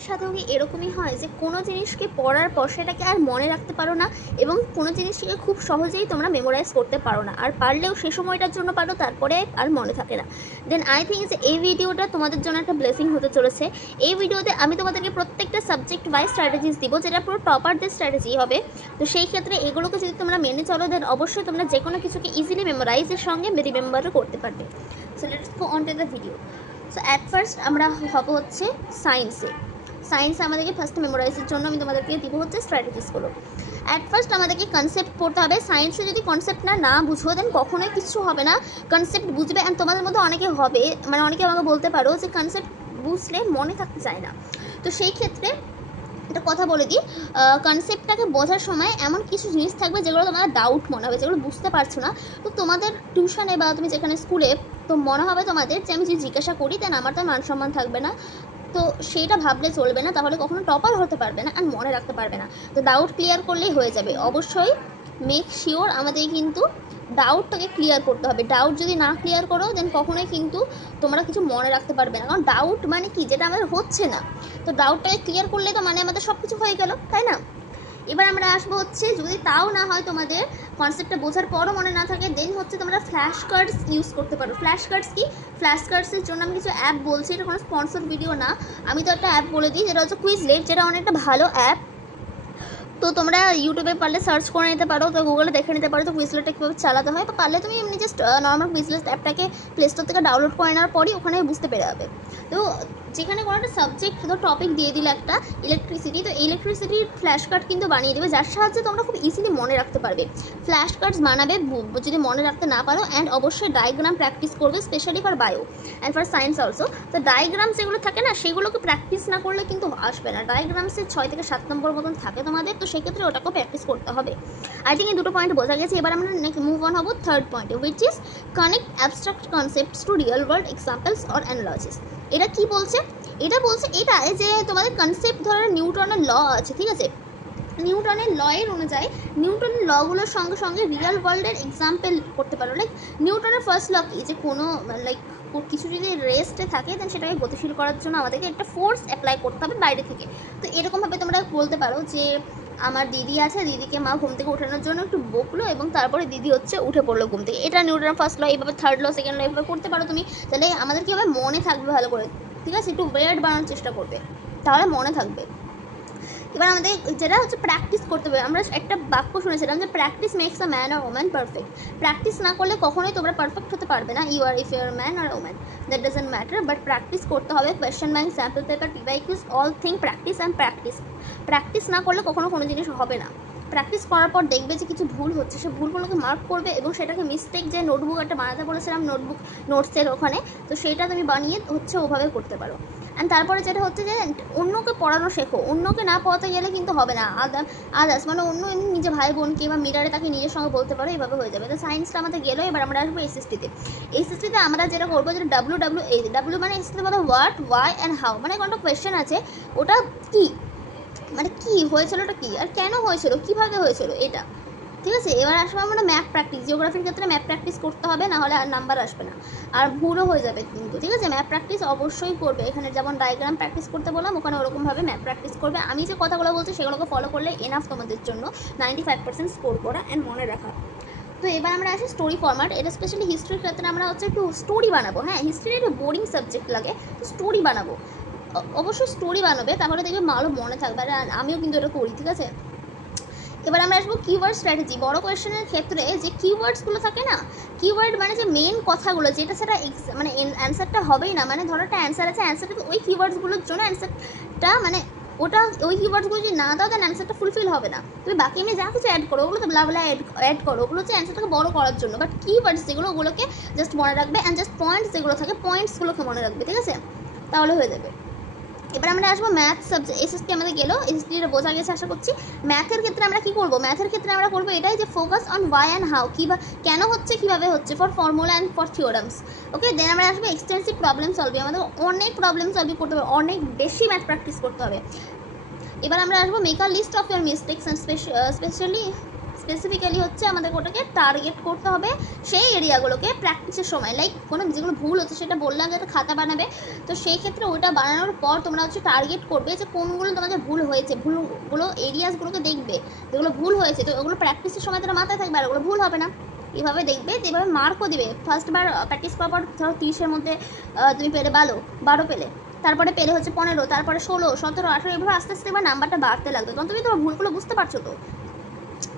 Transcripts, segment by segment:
তোমাদের সাথেও কি এরকমই হয় যে কোনো জিনিসকে পড়ার পর সেটাকে আর মনে রাখতে পারো না, এবং কোনো জিনিসকে খুব সহজেই তোমরা মেমোরাইজ করতে পারো না, আর পারলেও সে সময়টার জন্য পারো, তারপরে আর মনে থাকে না? দেন আই থিঙ্ক যে এই ভিডিওটা তোমাদের জন্য একটা ব্লেসিং হতে চলেছে। এই ভিডিওতে আমি তোমাদেরকে প্রত্যেকটা সাবজেক্ট ওয়াইজ স্ট্র্যাটেজিস দিব, যেটা পুরো টপারদের স্ট্র্যাটেজি হবে। তো সেই ক্ষেত্রে এগুলোকে যদি তোমরা মেনে চলো, দেন অবশ্যই তোমরা যে কোনো কিছুকে ইজিলি মেমোরাইজের সঙ্গে রিমেম্বারও করতে পারবে। So let's go on to the video. So at first আমরা হব হচ্ছে সায়েন্সে আমাদেরকে ফার্স্ট মেমোরাইজের জন্য আমি তোমাদেরকে দিব হচ্ছে স্ট্র্যাটেজিসগুলো। অ্যাট ফার্স্ট আমাদেরকে কনসেপ্ট পড়তে হবে। সায়েন্সে যদি কনসেপ্ট না বুঝো দেন কখনোই কিছু হবে না। কনসেপ্ট বুঝবে, অ্যান্ড তোমাদের মধ্যে অনেকে হবে, মানে অনেকে আমাকে বলতে পারো যে কনসেপ্ট বুঝলে মনে থাকতে চায় না। তো সেই ক্ষেত্রে একটা কথা বলে দিই, কনসেপ্টটাকে বোঝার সময় এমন কিছু জিনিস থাকবে যেগুলো তোমাদের ডাউট মনে হবে, যেগুলো বুঝতে পারছো না। তো তোমাদের টিউশনে বা তুমি যেখানে স্কুলে তো মনে হবে তোমাদের যে আমি যদি জিজ্ঞাসা করি দেন আমার তো মান সম্মান থাকবে না। তো সেইটা ভাবলে চলবে না, তাহলে কখনো টপার হতে পারবে না আর মনে রাখতে পারবে না। তো ডাউট ক্লিয়ার করলেই হয়ে যাবে। অবশ্যই মেক শিওর আমাদের কিন্তু ডাউটটাকে ক্লিয়ার করতে হবে। ডাউট যদি না ক্লিয়ার করো দেন কখনোই কিন্তু তোমরা কিছু মনে রাখতে পারবে না, কারণ ডাউট মানে কি, যেটা আমাদের হচ্ছে না। তো ডাউটটাকে ক্লিয়ার করলে তো মানে আমাদের সব কিছু হয়ে গেল, তাই না? এবার আমরা আসবো হচ্ছে, যদি তাও না হয় তোমাদের কনসেপ্টটা বোঝার পরও মনে না থাকে, দেন হচ্ছে তোমরা ফ্ল্যাশ কার্ডস ইউজ করতে পারো। ফ্ল্যাশ কার্ডস কি? ফ্ল্যাশ কার্ডসের জন্য আমি কিছু অ্যাপ বলছি, এটা কোনো স্পন্সর ভিডিও না, আমি তো একটা অ্যাপ বলে দিই, যেটা হচ্ছে কুইজলেট, যেটা অনেকটা ভালো অ্যাপ। তো তোমরা ইউটিউবে পারলে সার্চ করে নিতে পারো, তো গুগলে দেখে নিতে পারো তো কুইজলেটটা কীভাবে চালাতে হয়। বা পারলে তুমি এমনি জাস্ট নর্মাল কুইজলেট অ্যাপটাকে প্লে স্টোর থেকে ডাউনলোড করে নেওয়ার পরই ওখানে বুঝতে পেরে যাবে। তো যেখানে কোনো একটা সাবজেক্ট তো টপিক দিয়ে দিলে একটা ইলেকট্রিসিটি, তো ইলেকট্রিসিটির ফ্ল্যাশ কার্ড কিন্তু বানিয়ে দেবে, যার সাহায্যে তোমরা খুব ইজিলি মনে রাখতে পারবে। ফ্ল্যাশ কার্ডস বানাবে যদি মনে রাখতে না পারো, অ্যান্ড অবশ্যই ডায়াগ্রাম প্র্যাকটিস করবে, specially for bio and for science also. তো ডায়াগ্রাম যেগুলো থাকে না, সেগুলোকে প্র্যাকটিস না করলে কিন্তু আসবে না। ডায়াগ্রামসে 6 থেকে 7 নম্বর মতন থাকে তোমাদের, তো সেক্ষেত্রে ওটাকেও প্র্যাকটিস করতে হবে। আই থিঙ্ক এই দুটো পয়েন্ট বোঝা গেছে। এবার আমরা মুভ অন হবো থার্ড পয়েন্টে, which is connect abstract concepts two real world examples or অ্যানালজিস। এটা কি বলছে? এটা বলছে এটাই যে তোমাদের কনসেপ্ট ধরো নিউটনের ল আছে, ঠিক আছে, নিউটনের লয়ের অনুযায়ী নিউটনের লগুলোর সঙ্গে সঙ্গে রিয়েল ওয়ার্ল্ডের এক্সাম্পল করতে পারো। লাইক নিউটনের ফার্স্ট ল কি, যে কোনো লাইক কিছু যদি রেস্টে থাকে দেন সেটাকে গতিশীল করার জন্য আমাদেরকে একটা ফোর্স অ্যাপ্লাই করতে হবে বাইরে থেকে। তো এরকমভাবে তোমরা বলতে পারো যে আমার দিদি আছে, দিদিকে মা ঘুম থেকে ওঠানোর জন্য একটু বকলো এবং তারপরে দিদি হচ্ছে উঠে পড়লো ঘুম থেকে। এটা নিউটনের ফার্স্ট ল। এইভাবে থার্ড ল, সেকেন্ড ল এইভাবে করতে পারো তুমি। তাহলে আমাদের কী হবে, মনে থাকবে ভালো করে, ঠিক আছে? একটু ওয়ার্ড বানানোর চেষ্টা করবে, তাহলে মনে থাকবে। এবার আমাদের যেটা হচ্ছে প্র্যাকটিস করতে হবে। আমরা একটা বাক্য শুনেছিলাম যে প্র্যাকটিস মেক্স আ ম্যান আর ওম্যান পারফেক্ট। প্র্যাকটিস না করলে কখনোই তোমরা পারফেক্ট হতে পারবে না। ইফ ইউ আর ম্যান আর woman that doesn't matter, but practice করতে হবে। Question bank, sample paper, PYQs, all thing practice and practice. Practice না করলে কখনো কোনো জিনিস হবে না। প্র্যাকটিস করার পর দেখবে যে কিছু ভুল হচ্ছে, সে ভুলগুলোকে মার্ক করবে এবং সেটাকে মিস্টেক, যে নোটবুক একটা বানাতে বলেছিলাম নোটসের ওখানে, তো সেটা তুমি বানিয়ে হচ্ছে ওভাবে করতে পারো। অ্যান্ড তারপরে যেটা হচ্ছে যে অন্যকে পড়ানো শেখো। অন্যকে না পড়াতে গেলে কিন্তু হবে না। আদার্স মানে অন্য নিজে ভাই বোনকে বা মিরারে তাকে নিজের সঙ্গে বলতে পারো, এইভাবে হয়ে যাবে। তো সায়েন্সটা আমাদের গেলো। এবার আমরা আসবো এসএসটিতে আমরা যেটা করবো, যেটা ডাব্লিউ মানে এসএসটিতে বলো হোয়াট, ওয়াই অ্যান্ড হাউ। মানে কোনো কোয়েশ্চেন আছে, ওটা কি, মানে কি হয়েছিল, ওটা কি, আর কেন হয়েছিল, কীভাবে হয়েছিল, এটা, ঠিক আছে? এবার আসবো আমরা ম্যাপ প্র্যাকটিস। জিওগ্রাফির ক্ষেত্রে ম্যাপ প্র্যাকটিস করতে হবে, না হলে আর নাম্বার আসবে না, আর ভুলও হয়ে যাবে কিন্তু, ঠিক আছে? ম্যাপ প্র্যাকটিস অবশ্যই করবে। এখানে যেমন ডায়াগ্রাম প্র্যাকটিস করতে বললাম, ওখানে ওরকমভাবে ম্যাপ প্র্যাকটিস করবে। আমি যে কথাগুলো বলছি সেগুলোকে ফলো করলে এনাফ তোমাদের জন্য 95% স্কোর করা অ্যান্ড মনে রাখা। তো এবার আমরা আসি স্টোরি ফরম্যাট। এটা স্পেশালি হিস্ট্রির ক্ষেত্রে আমরা হচ্ছে একটু স্টোরি বানাবো। হ্যাঁ, হিস্ট্রি একটু বোরিং সাবজেক্ট লাগে, তো স্টোরি বানাবো। অবশ্যই স্টোরি বানাবে, তাহলে দেখবে ভালো মনে থাকবে। আর আমিও কিন্তু এটা করি, ঠিক আছে? এবার আমরা আসবো কিওয়ার্ড স্ট্র্যাটেজি। বড় কোয়েশ্চেনের ক্ষেত্রে যে কিওয়ার্ডসগুলো থাকে না, কিওয়ার্ড মানে যে মেন কথাগুলো, যেটা সেটা মানে অ্যান্সারটা হবেই না। মানে ধরো একটা অ্যান্সার আছে, অ্যান্সারটা ওই কিওয়ার্ডসগুলোর জন্য অ্যান্সারটা, মানে ওটা ওই কিওয়ার্ডসগুলো যদি না দাও দেন অ্যান্সারটা ফুলফিল হবে না। তুমি বাকি এমনি যা কিছু অ্যাড করো, ওগুলো তো ব্লা অ্যাড করো, ওগুলো হচ্ছে অ্যান্সারটাকে বড় করার জন্য। বাট কিওয়ার্ডস যেগুলো, ওগুলোকে জাস্ট মনে রাখবে, অ্যান্ড জাস্ট পয়েন্টস যেগুলো থাকে, পয়েন্টসগুলোকে মনে রাখবে, ঠিক আছে? তাহলে হয়ে যাবে। এবার আমরা আসবো ম্যাথ সাবজেক্ট। এসএসটি আমাদের গেলো, এসএসটিটা বোঝা গেছে আশা করছি। ম্যাথের ক্ষেত্রে আমরা কী করবো? ম্যাথের ক্ষেত্রে আমরা করবো এটাই যে focus on why and how, কী বা কেন হচ্ছে, কীভাবে হচ্ছে, for formula and for theorems. Okay, then আমরা আসবো এক্সটেন্সিভ প্রবলেম সলভিং। আমাদের অনেক প্রবলেম সলভিং করতে হবে, অনেক বেশি ম্যাথ প্র্যাকটিস করতে হবে। এবার আমরা আসবো make a list of your mistakes and specifically হচ্ছে আমাদের ওটাকে টার্গেট করতে হবে সেই এরিয়াগুলোকে প্র্যাকটিসের সময়। লাইক কোনো যেগুলো ভুল হচ্ছে সেটা বললাম যে একটা খাতা বানাবে, তো সেই ক্ষেত্রে ওটা বানানোর পর তোমরা হচ্ছে টার্গেট করবে যে কোনগুলো তোমাদের ভুল হয়েছে, ভুলগুলো এরিয়াসগুলোকে দেখবে যেগুলো ভুল হয়েছে, তো ওগুলো প্র্যাকটিসের সময় তারা মাথায় থাকবে আর ওগুলো ভুল হবে না। এভাবে দেখবে, এভাবে মার্কও দিবে। ফার্স্টবার প্র্যাকটিস করার পর ধরো 30-এর মধ্যে তুমি পেলে 12 পেলে, তারপরে পেলে হচ্ছে 15, তারপরে 16, 17, 18, এভাবে আস্তে আস্তে এবার নাম্বারটা বাড়তে লাগবে। তখন তুমি তোমার ভুলগুলো বুঝতে পারছো তো।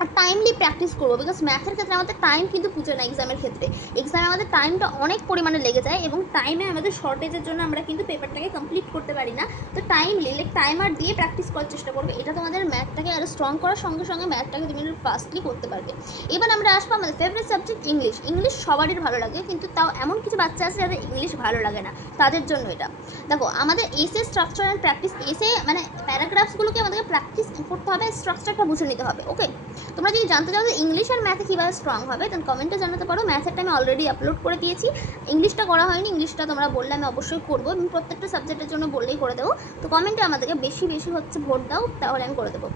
আর টাইমলি প্র্যাকটিস করবো, বিকজ ম্যাথের ক্ষেত্রে আমাদের টাইম কিন্তু পুজো না। এক্সামের ক্ষেত্রে এক্সামে আমাদের টাইমটা অনেক পরিমাণে লেগে যায় এবং টাইমে আমাদের শর্টেজের জন্য আমরা কিন্তু পেপারটাকে কমপ্লিট করতে পারি না। তো টাইমলি লাইক টাইমার দিয়ে প্র্যাকটিস করার চেষ্টা করবে, এটা তোমাদের ম্যাথটাকে আরও স্ট্রং করার সঙ্গে সঙ্গে ম্যাথটাকে তুমি ফাস্টলি করতে পারবে। এবার আমরা আসবো আমাদের ফেভারিট সাবজেক্ট ইংলিশ। ইংলিশ সবারই ভালো লাগে, কিন্তু তাও এমন কিছু বাচ্চা আছে যাদের ইংলিশ ভালো লাগে না, তাদের জন্য এটা। দেখো আমাদের এসে স্ট্রাকচার অ্যান্ড প্র্যাকটিস, এসে মানে প্যারাগ্রাফসগুলোকে আমাদেরকে প্র্যাকটিস করতে হবে, স্ট্রাকচারটা বুঝে নিতে হবে। ওকে, তোমরা যদি জানতে চাও যে ইংলিশ আর ম্যাথে কীভাবে স্ট্রং হবে, দেন কমেন্টে জানাতে পারো। ম্যাথেরটা আমি অলরেডি আপলোড করে দিয়েছি, ইংলিশটা করা হয়নি। ইংলিশটা তোমরা বললে আমি অবশ্যই করবো, আমি প্রত্যেকটা সাবজেক্টের জন্য বললেই করে দেবো। তো কমেন্টে আমাদেরকে বেশি বেশি হচ্ছে ভোট দাও, তাহলে আমি করে দেবো।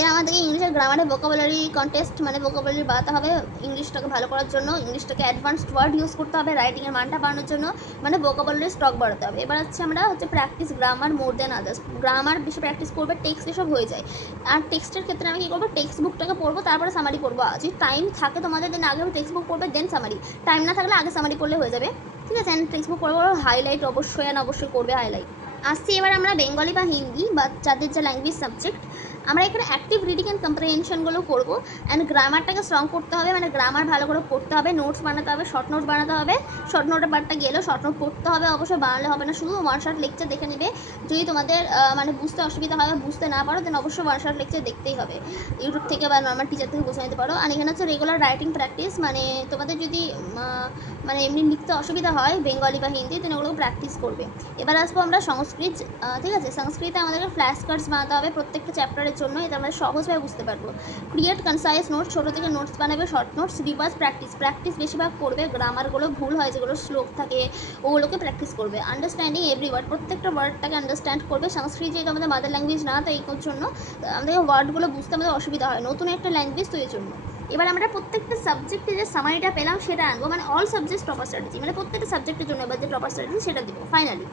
এর আমাদেরকে ইংলিশের গ্রামারে ভোকাবুলারি কন্টেস্ট, মানে ভোকাবুলারি বাড়াতে হবে ইংলিশটাকে ভালো করার জন্য। ইংলিশটাকে অ্যাডভান্সড ওয়ার্ড ইউজ করতে হবে রাইটিংয়ের মানটা বাড়ানোর জন্য, মানে ভোকাবুলারি স্টক বাড়াতে হবে। এবার আমরা হচ্ছে প্র্যাকটিস গ্রামার মোর দেন আদার্স। গ্রামার বেশি প্র্যাকটিস করবে, টেক্সট এসব হয়ে যায়। আর টেক্সটের ক্ষেত্রে আমি কী করবো, টেক্সট বুকটাকে পড়বো, তারপরে সামারি পড়বো। যদি টাইম থাকে তোমাদের, দেন আগে টেক্সট বুক পড়বে, দেন সামারি। টাইম না থাকলে আগে সামারি পড়লে হয়ে যাবে, ঠিক আছে। অ্যান্ড টেক্সট বুক পড়বো, হাইলাইট অবশ্যই করবে হাইলাইট। আসছি এবার আমরা বেঙ্গলি বা হিন্দি বা যাদের যা ল্যাঙ্গুয়েজ সাবজেক্ট, আমরা এখানে অ্যাক্টিভ রিডিং অ্যান্ড কম্প্রিহেনশনগুলো করবো। অ্যান্ড গ্রামারটাকে স্ট্রং করতে হবে, মানে গ্রামার ভালো করে পড়তে হবে, নোটস বানাতে হবে, শর্ট নোটস বানাতে হবে। শর্ট নোটের পার্টটা গেলেও শর্ট নোট পড়তে হবে, অবশ্যই বানালে হবে না, শুধু ওয়ান শর্ট লেকচার দেখে নেবে। যদি তোমাদের মানে বুঝতে অসুবিধা হয় বা বুঝতে না পারো, দেন অবশ্যই ওয়ান শর্ট লেকচার দেখতেই হবে, ইউটিউব থেকে বা নর্মাল টিচার থেকে বুঝে নিতে পারো। আর এখানে হচ্ছে রেগুলার রাইটিং প্র্যাকটিস, মানে তোমাদের যদি মানে এমনি লিখতে অসুবিধা হয় বেঙ্গলি বা হিন্দি, দেন ওগুলো প্র্যাকটিস করবে। এবার আসবো আমরা সংস্কৃত, ঠিক আছে। সংস্কৃতে আমাদেরকে ফ্ল্যাশ কার্ডস বানাতে হবে প্রত্যেকটা চ্যাপ্টারের জন্য, এটা আমরা সহজভাবে বুঝতে পারবো। ক্রিয়েট কনসাইজ নোটস, ছোটো থেকে নোটস বানাবে, শর্ট নোটস। রিভার্স প্র্যাকটিস বেশিরভাগ করবে, গ্রামারগুলো ভুল হয় যেগুলো শ্লোক থাকে ওগুলোকে প্র্যাকটিস করবে। আন্ডারস্ট্যান্ডিং এভরি ওয়ার্ড, প্রত্যেকটা ওয়ার্ডটাকে আন্ডারস্ট্যান্ড করবে। সংস্কৃত যেহেতু আমাদের মাদার ল্যাঙ্গুয়েজ না, তো এই জন্য আমাদের ওয়ার্ডগুলো বুঝতে আমাদের অসুবিধা হয়, নতুন একটা ল্যাঙ্গুয়েজ তো এই জন্য। এবার আমরা প্রত্যেকটা সাবজেক্টে যে সামারিটা পেলাম সেটা আনবো, মানে অল সাবজেক্ট টপার স্ট্র্যাটেজি, মানে প্রত্যেকটা সাবজেক্টের জন্য এবার যে টপার স্ট্র্যাটেজি সেটা দিব ফাইনালি।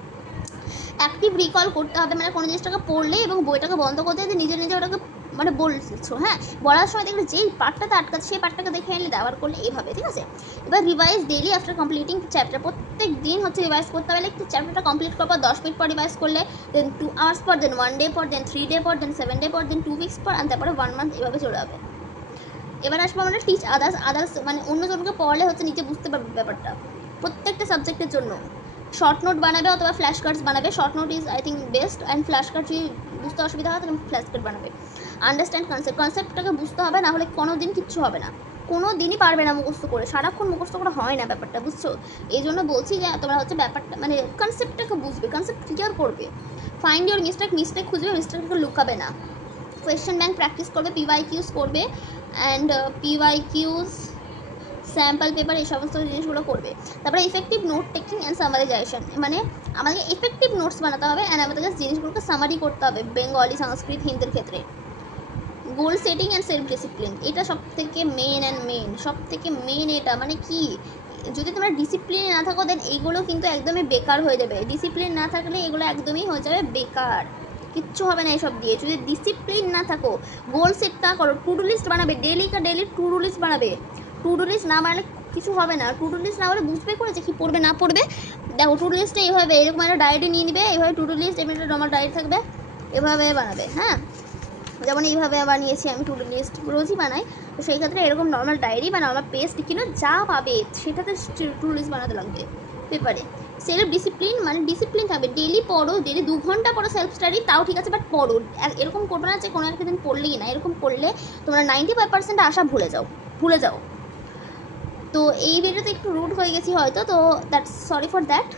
অ্যাক্টিভ রিকল করতে হবে, মানে কোনো জিনিসটাকে পড়লে এবং বইটাকে বন্ধ করতে হবে, নিজে ওটাকে মানে বলছো, হ্যাঁ, বলার সময় দেখলে যেই পার্টটাতে আটকাচ্ছে সেই পার্টটাকে দেখে এলে ব্যবহার করলে এইভাবে, ঠিক আছে। এবার revise daily after completing chapter, প্রত্যেক দিন হচ্ছে রিভাইজ করতে হবে। লাইক চ্যাপ্টারটা কমপ্লিট করার পর 10 মিনিট পর রিভাইজ করলে, দেন 2 hours পর, দেন 1 day পর, দেন 3 day পর, দেন 7 day পর, দেন 2 weeks পর, আর তারপরে 1 month, এভাবে চলে যাবে। এবার আসবো আমরা টিচ আদার্স, মানে অন্যজনকে পড়ালে হচ্ছে নিচে বুঝতে পারবে ব্যাপারটা। প্রত্যেকটা সাবজেক্টের জন্য শর্ট নোট বানাবে অথবা ফ্ল্যাশ কার্ডস বানাবে। Short note is I think best, and flash card যদি বুঝতে অসুবিধা হয় তাহলে ফ্ল্যাশ কার্ড বানাবে। আন্ডারস্ট্যান্ড কনসেপ্টটাকে বুঝতে হবে, না হলে কোনো দিন কিচ্ছু হবে না, কোনো দিনই পারবে না মুখস্থ করে, সারাক্ষণ মুখস্থ করা হয় না ব্যাপারটা, বুঝছো। এই জন্য বলছি যে তোমরা হচ্ছে ব্যাপারটা মানে কনসেপ্টটাকে বুঝবে, কনসেপ্ট ক্লিয়ার করবে। ফাইন্ড ইউর মিস্টেক খুঁজবে, মিস্টেকটাকে লুকাবে না। কোয়েশ্চেন ব্যাংক প্র্যাকটিস করবে, পিওয়াইকিউস করবে, অ্যান্ড পিওয়াইকিউস স্যাম্পল পেপার, এই সমস্ত জিনিসগুলো করবে। তারপরে effective note taking and summarisation, মানে আমাদের ইফেক্টিভ নোটস বানাতে হবে অ্যান্ড আমাদের জিনিসগুলোকে সামারি করতে হবে বেঙ্গলি, সংস্কৃত, হিন্দির ক্ষেত্রে। গোল সেটিং অ্যান্ড সেলফ ডিসিপ্লিন, এটা সব থেকে মেন এটা, মানে কি, যদি তোমরা ডিসিপ্লিনে না থাকো দেন এইগুলো কিন্তু একদমই বেকার হয়ে যাবে। ডিসিপ্লিন না থাকলে এগুলো একদমই হয়ে যাবে বেকার, কিচ্ছু হবে না এসব দিয়ে। যদি ডিসিপ্লিন না থাকো, গোল সেট না করো, টু ডু লিস্ট বানাবে, ডেলি টু ডু লিস্ট বানাবে। টু ডু লিস্ট না বানালে কিছু হবে না, টু ডু লিস্ট না হলে বুঝবে করে যে কী পড়বে না পড়বে। দেখো টু ডু লিস্টে এইভাবে এরকম একটা ডায়েরি নিয়ে নিবে, এইভাবে টু ডু লিস্ট, এমনি একটা নর্মাল ডায়েরি থাকবে, এভাবে বানাবে। হ্যাঁ, যেমন এইভাবে বানিয়েছি আমি টু ডু লিস্ট, রোজই বানাই, তো সেই ক্ষেত্রে এরকম নর্মাল ডায়েরি বা নর্মাল পেস্ট কিনে যা পাবে সেটাতে টু ডু লিস্ট বানাতে লাগবে পেপারে। সেলফ ডিসিপ্লিন, মানে ডিসিপ্লিন থাকবে, ডেলি পড়ো, ডেলি 2 ঘন্টা পড়ো সেলফ স্টাডি, তাও ঠিক আছে, বাট পড়ো। এরকম করবে না যে কোনো একটা দিন পড়লেই না, এরকম করলে তোমরা 95% আশা ভুলে যাও। তো এই ভিডিওতে একটু রুড হয়ে গেছি হয়তো, তো দ্যাটস সরি ফর দ্যাট।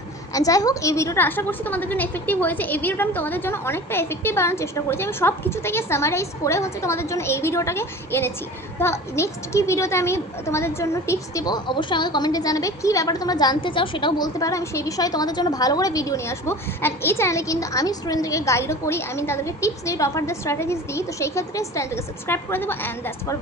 যাই হোক, এই ভিডিওটা আশা করছি তোমাদের জন্য এফেক্টিভ হয়েছে। এই ভিডিওটা আমি তোমাদের জন্য অনেকটা এফেক্টিভ বানানোর চেষ্টা করেছি। আমি সব কিছু থেকে সামারাইজ করে তোমাদের জন্য এই ভিডিওটাকে এনেছি। তো নেক্সট কি ভিডিওতে আমি তোমাদের জন্য টিপস দিব, অবশ্যই আমাদের কমেন্টে জানাবে। কী ব্যাপারে তোমরা জানতে চাও সেটাও বলতে পারো, আমি সেই বিষয়ে তোমাদের জন্য ভালো করে ভিডিও নিয়ে আসবো। অ্যান্ড এই চ্যানেলে কিন্তু আমি স্টুডেন্টদেরকে গাইডও করি, তাদেরকে টিপস দিই, টপার দ্য স্ট্র্যাটেজিস দিই। তো সেই ক্ষেত্রে চ্যানেলটাকে সাবস্ক্রাইব করে দেবো। And that's for